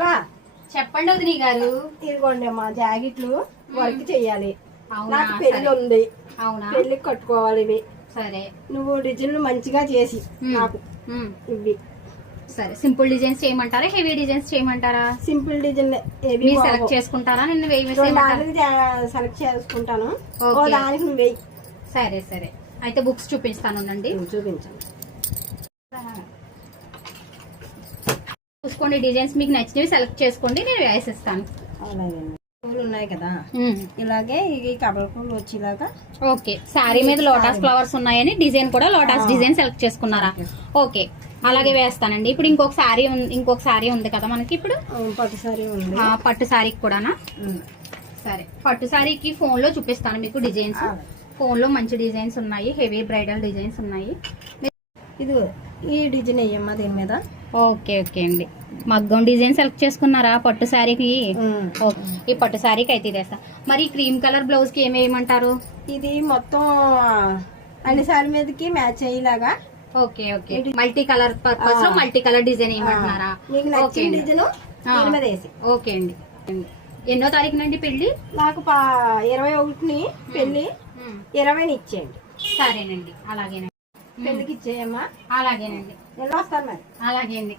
సరళా చెప్పండి వదిని గారు. ఇదిగోండి అమ్మా జాకెట్లు వర్క్ చెయ్యాలి. అవునా, నాకు పెళ్లి సరే. ఉంది. అవునా, పెళ్లికి కట్టుకోవాలి ఇవి. సరే. నువ్వు డిజైన్లు మంచిగా చేసి నాకు ఇవి. సరే, సింపుల్ డిజైన్స్ చేయమంటారా, హెవీ డిజైన్స్ చేయమంటారా? సింపుల్ డిజైన్ మీరు సెలెక్ట్ చేసుకుంటారా? నేను సెలెక్ట్ చేసుకుంటాను. ఓకే. దానికి నువ్వు వెయ్యి. సరే సరే, అయితే బుక్స్ చూపిస్తాను నండి. చూపించాను. చూసుకోండి, డిజైన్స్ మీకు నచ్చినవి సెలెక్ట్ చేసుకోండి, నేను వేసిస్తాను. అలాగేండి. పూలు ఉన్నాయి కదా, ఇలాగే ఈ కబల పూలు వచ్చేలాగా. ఓకే, శారీ మీద లోటస్ ఫ్లవర్స్ ఉన్నాయని డిజైన్ కూడా లోటస్ డిజైన్ సెలెక్ట్ చేసుకున్నారా? ఓకే, అలాగే వేస్తానండి. ఇప్పుడు ఇంకొక శారీ ఉంది కదా మనకి. ఇప్పుడు పట్టు శారీ ఉంది. పట్టు శారీకి కూడానా? సరే, పట్టు శారీకి ఫోన్ లో చూపిస్తాను మీకు డిజైన్స్. ఫోన్ లో మంచి డిజైన్స్ ఉన్నాయి, హెవీ బ్రైడల్ డిజైన్స్ ఉన్నాయి. ఇదిగో ఈ డిజైన్ అయ్యమ్మా దీని మీద. ఓకే ఓకే అండి, మగ్గం డిజైన్ సెలెక్ట్ చేసుకున్నారా పట్టు శారీకి? ఈ పట్టు శారీకి అయితే ఇదేస్తా. మరి క్రీమ్ కలర్ బ్లౌజ్ కి ఏమేయమంటారు? ఇది మొత్తం అన్ని శారీ మీదకి మ్యాచ్ అయ్యేలాగా. Okay okay, multi colour purpose లో మల్టీ కలర్ డిజైన్ ఏమంటున్నారా? ఓకే అండి. ఎన్నో తారీఖునండి పెళ్లి? నాకు 21ని పెళ్లి, 20ని ఇచ్చేయండి. సరేనండి, అలాగేనండి. పెళ్లికి ఇచ్చేయమ్మా. అలాగేనండి, ఎలా వస్తాను మరి? అలాగే అండి.